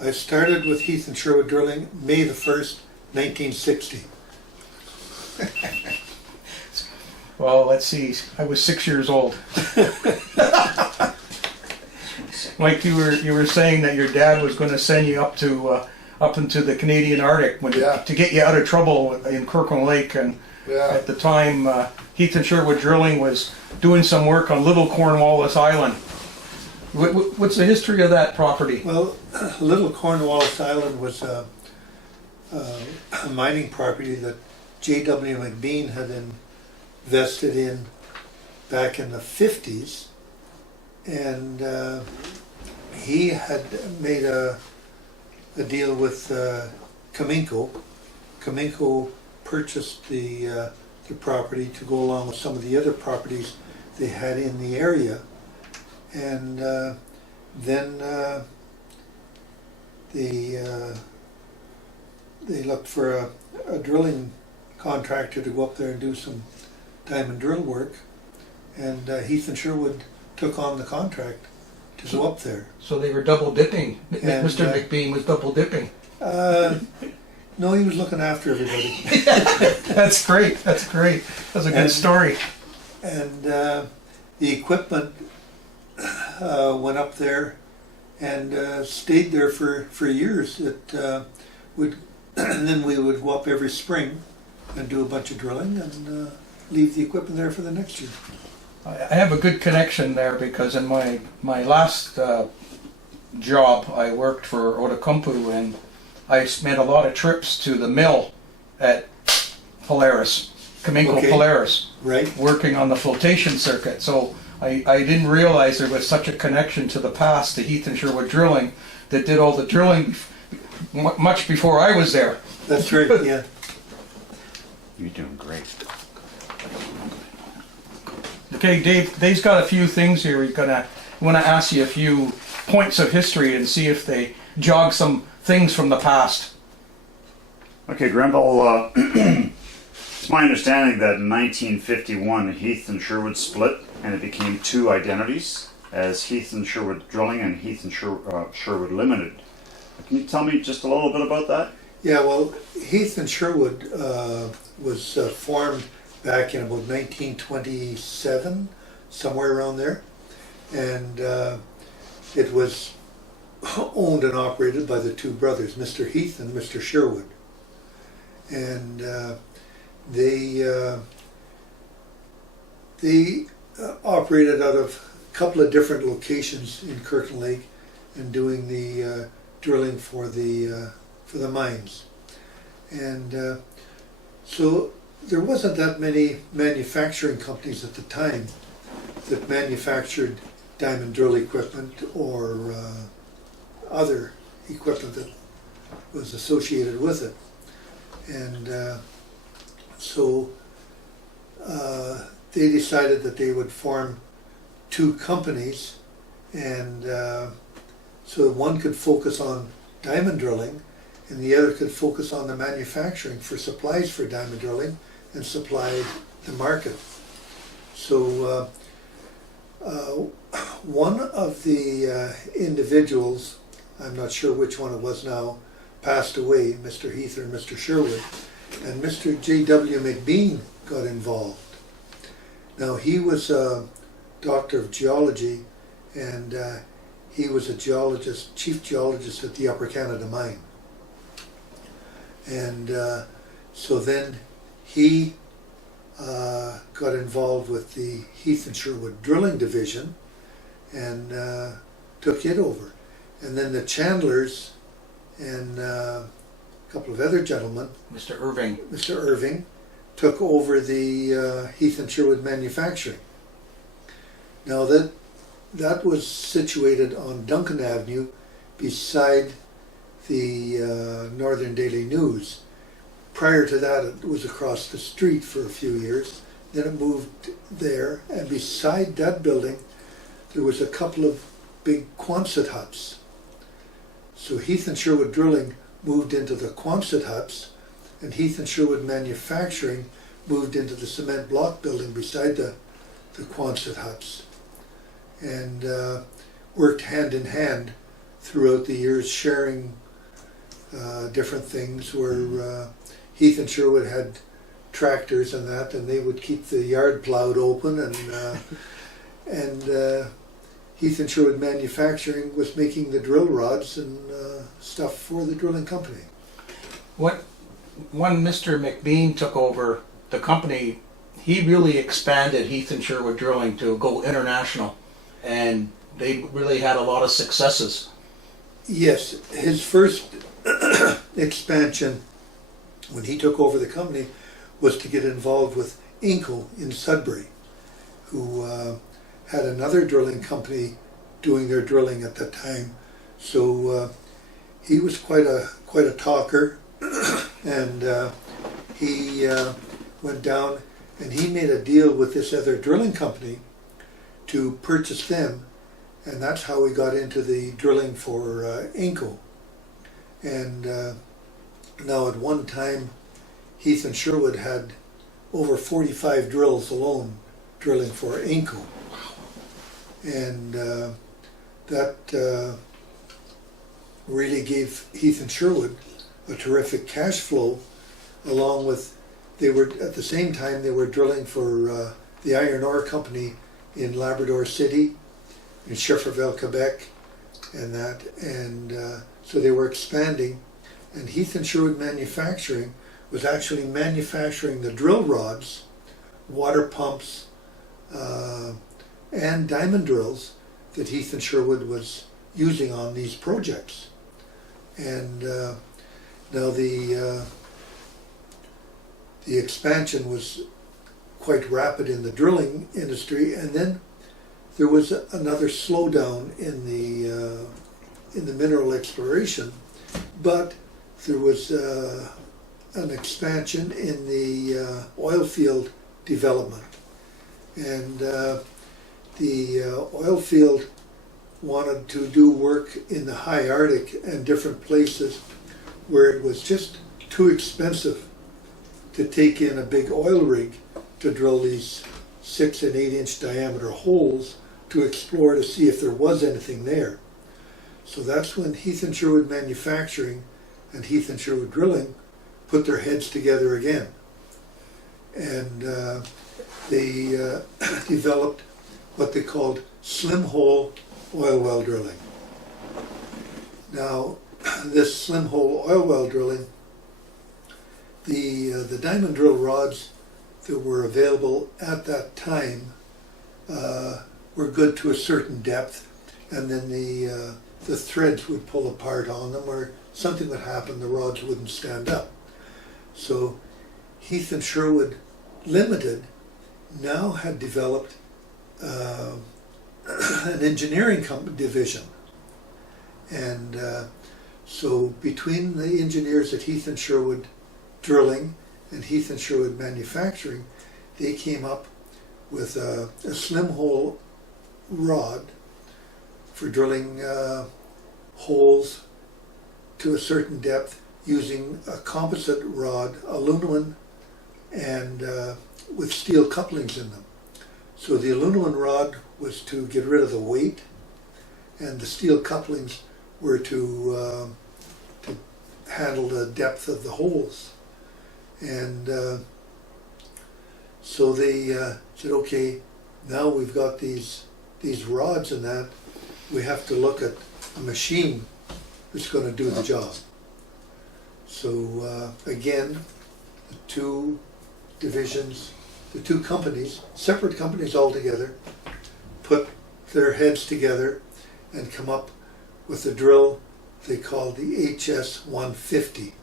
I started with Heath and Sherwood drilling May the 1st, 1960. Well, let's see. I was 6 years old. Like you were saying that your dad was going to send you up into the Canadian Arctic to get you out of trouble in Kirkland Lake, and at the time Heath and Sherwood Drilling was doing some work on Little Cornwallis Island. What's the history of that property? Well, Little Cornwallis Island was a mining property that J.W. McBean had invested in back in the 50s, and he had made a deal with Cominco. Cominco purchased the property to go along with some of the other properties they had in the area, and then they looked for a drilling contractor to go up there and do some diamond drill work, and Heath and Sherwood took on the contract to go up there. So they were double dipping. Mr. McBean was double dipping. No, he was looking after everybody. That's great. That's great. That's a good story. And the equipment went up there and stayed there for years. And then we would go up every spring and do a bunch of drilling and leave the equipment there for the next year. I have a good connection there because in my last job I worked for Outokumpu, and I spent a lot of trips to the mill at Polaris, Cominco Polaris, right, working on the flotation circuit. So I didn't realize there was such a connection to the past, to Heath and Sherwood Drilling, that did all the drilling much before I was there. That's right, yeah. You're doing great. Okay, Dave's got a few things here. We're gonna want to ask you a few points of history and see if they jog some things from the past. Okay, Grenville, it's my understanding that in 1951 Heath and Sherwood split and it became two identities as Heath and Sherwood Drilling and Heath and Sherwood Limited. Can you tell me just a little bit about that? Yeah, well, Heath and Sherwood was formed back in about 1927, somewhere around there, and it was owned and operated by the two brothers, Mr. Heath and Mr. Sherwood, and they operated out of a couple of different locations in Kirkland Lake and doing the drilling for the mines, and so there wasn't that many manufacturing companies at the time that manufactured diamond drill equipment or other equipment that was associated with it. And so they decided that they would form two companies, and so one could focus on diamond drilling and the other could focus on the manufacturing for supplies for diamond drilling and supply the market. So one of the individuals, I'm not sure which one it was now, passed away, Mr. Heath and Mr. Sherwood, and Mr. J.W. McBean got involved. Now he was a doctor of geology, and he was a geologist, chief geologist at the Upper Canada Mine. And so then he got involved with the Heath and Sherwood Drilling Division and took it over. And then the Chandlers and a couple of other gentlemen, Mr. Irving, took over the Heath and Sherwood manufacturing. Now that was situated on Duncan Avenue beside the Northern Daily News. Prior to that, it was across the street for a few years. Then it moved there, and beside that building there was a couple of big Quonset huts. So Heath and Sherwood Drilling moved into the Quonset huts, and Heath and Sherwood Manufacturing moved into the cement block building beside the Quonset huts, and worked hand in hand throughout the years sharing different things where Heath and Sherwood had tractors and that, and they would keep the yard plowed open, and Heath and Sherwood Manufacturing was making the drill rods and stuff for the drilling company. When Mr. McBean took over the company, he really expanded Heath and Sherwood Drilling to go international, and they really had a lot of successes. Yes, his first expansion when he took over the company was to get involved with Inco in Sudbury, who had another drilling company doing their drilling at that time. So he was quite a talker, and he went down and he made a deal with this other drilling company to purchase them, and that's how we got into the drilling for Inco. And now at one time Heath and Sherwood had over 45 drills alone drilling for Inco. And that really gave Heath and Sherwood a terrific cash flow, along with, they were, at the same time, they were drilling for the Iron Ore Company in Labrador City, in Schefferville, Quebec, and that. And so they were expanding, and Heath and Sherwood Manufacturing was actually manufacturing the drill rods, water pumps, and diamond drills that Heath and Sherwood was using on these projects. And now the expansion was quite rapid in the drilling industry, and then there was another slowdown in the mineral exploration, but there was an expansion in the oil field development. And the oil field wanted to do work in the high Arctic and different places where it was just too expensive to take in a big oil rig to drill these 6 and 8 inch diameter holes to explore to see if there was anything there. So that's when Heath and Sherwood Manufacturing and Heath and Sherwood Drilling put their heads together again. And they developed what they called slim hole oil well drilling. Now, this slim hole oil well drilling, the diamond drill rods that were available at that time were good to a certain depth, and then the threads would pull apart on them, or something would happen, the rods wouldn't stand up. So Heath and Sherwood Limited now had developed an engineering division, and so between the engineers at Heath and Sherwood Drilling and Heath and Sherwood Manufacturing, they came up with a slim hole rod for drilling holes to a certain depth using a composite rod, aluminum, and with steel couplings in them. So the aluminum rod was to get rid of the weight, and the steel couplings were to handle the depth of the holes. And so they said, okay, now we've got these rods and that, we have to look at a machine that's going to do the job. So again, the two divisions, the two companies, separate companies altogether, put their heads together and come up with a drill they called the HS 150.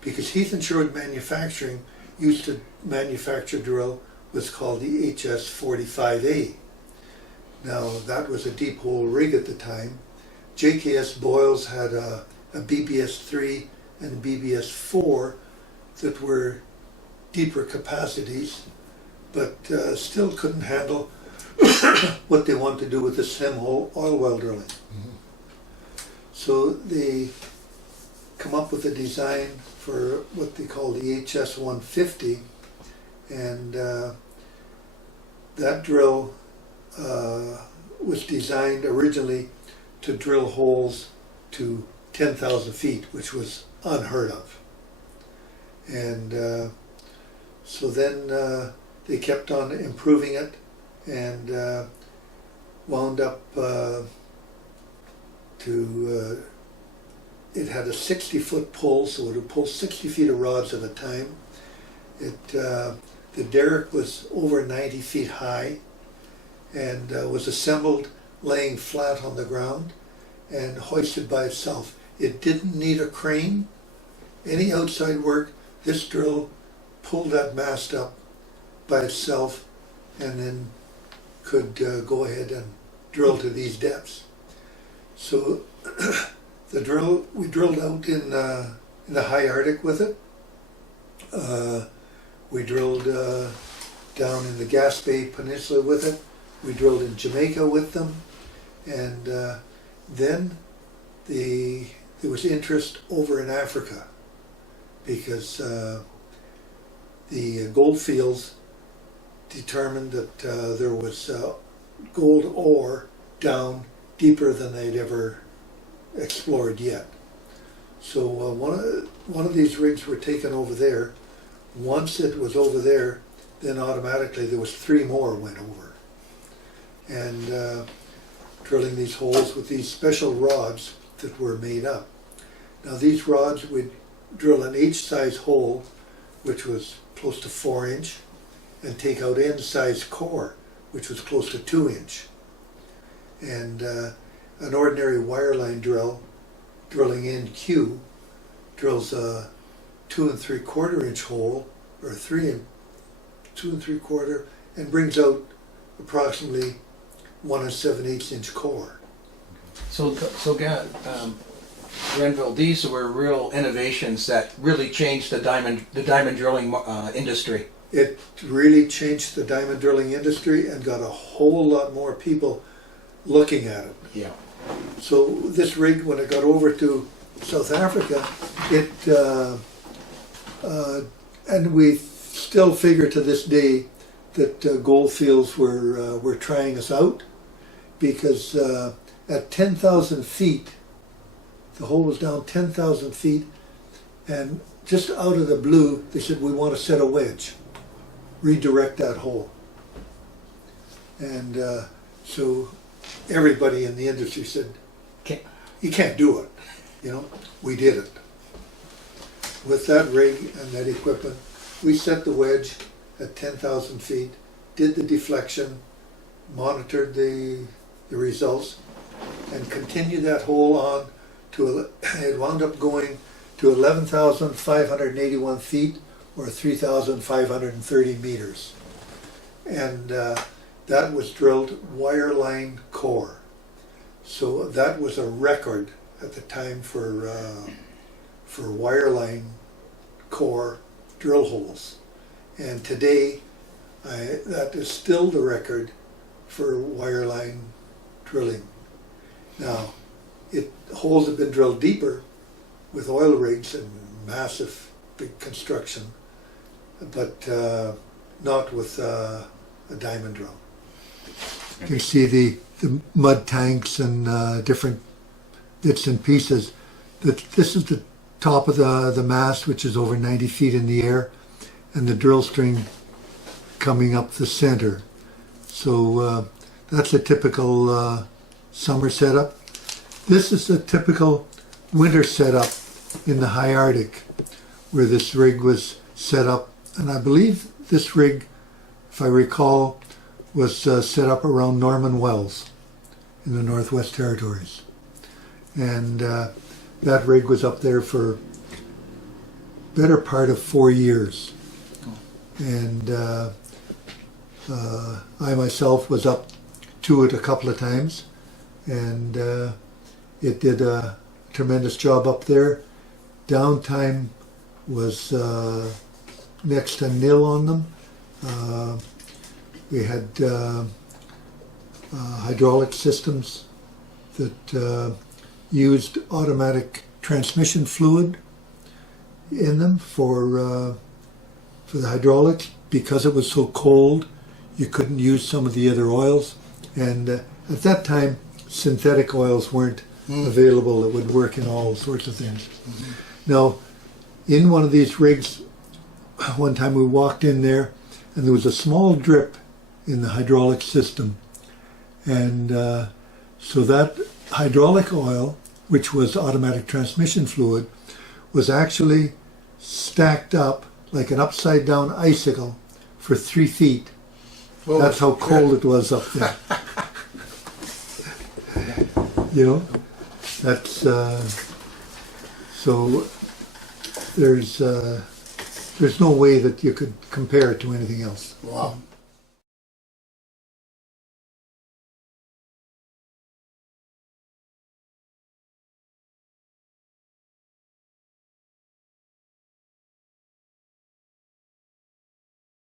Because Heath and Sherwood Manufacturing used to manufacture drill was called the HS 45A. Now that was a deep hole rig at the time. JKS Boyles had a BBS 3 and a BBS 4 that were deeper capacities, but still couldn't handle what they wanted to do with the slim hole oil well drilling. Mm-hmm. So they come up with a design for what they call the HS 150, and that drill was designed originally to drill holes to 10,000 feet, which was unheard of. And so then they kept on improving it, and wound up it had a 60-foot pull, so it would pull 60 feet of rods at a time. The derrick was over 90 feet high, and was assembled laying flat on the ground and hoisted by itself. It didn't need a crane, any outside work. This drill pulled that mast up by itself, and then could go ahead and drill to these depths. So we drilled out in the high Arctic with it. We drilled down in the Gaspé Peninsula with it. We drilled in Jamaica with them. And then there was interest over in Africa, because the gold fields determined that there was gold ore down deeper than they'd ever explored yet. So one of these rigs were taken over there. Once it was over there, then automatically there was 3 more went over. And drilling these holes with these special rods that were made up. Now these rods would drill an H-size hole, which was close to 4 inch, and take out N-size core, which was close to 2 inch. And an ordinary wireline drilling in Q, drills a 2 3/4 inch hole, or 2 3/4, and brings out approximately 1 7/8 inch core. So Grenville, these were real innovations that really changed the diamond drilling industry. It really changed the diamond drilling industry and got a whole lot more people looking at it. Yeah. So this rig, when it got over to South Africa, and we still figure to this day that gold fields were trying us out, because at 10,000 feet, the hole was down 10,000 feet, and just out of the blue, they said, we want to set a wedge, redirect that hole. And so everybody in the industry said, you can't do it. You know, we did it. With that rig and that equipment, we set the wedge at 10,000 feet, did the deflection, monitored the results, and continued that hole on to, it wound up going to 11,581 feet, or 3,530 meters. And that was drilled wireline core. So that was a record at the time for wireline core drill holes. And today, that is still the record for wireline drilling. Now, holes have been drilled deeper with oil rigs and massive big construction, but not with a diamond drill. You can see the mud tanks and different bits and pieces. This is the top of the mast, which is over 90 feet in the air, and the drill string coming up the center. So that's a typical summer setup. This is a typical winter setup in the high Arctic, where this rig was set up. And I believe this rig, if I recall, was set up around Norman Wells in the Northwest Territories. And that rig was up there for better part of 4 years. And I myself was up to it a couple of times, and it did a tremendous job up there. Downtime was next to nil on them. We had hydraulic systems that used automatic transmission fluid in them for the hydraulics. Because it was so cold, you couldn't use some of the other oils. And at that time, synthetic oils weren't available that would work in all sorts of things. Now, in one of these rigs, one time we walked in there, and there was a small drip in the hydraulic system. And so that hydraulic oil, which was automatic transmission fluid, was actually stacked up like an upside down icicle for 3 feet. Whoa. That's how cold it was up there. You know, that's so there's no way that you could compare it to anything else. Wow.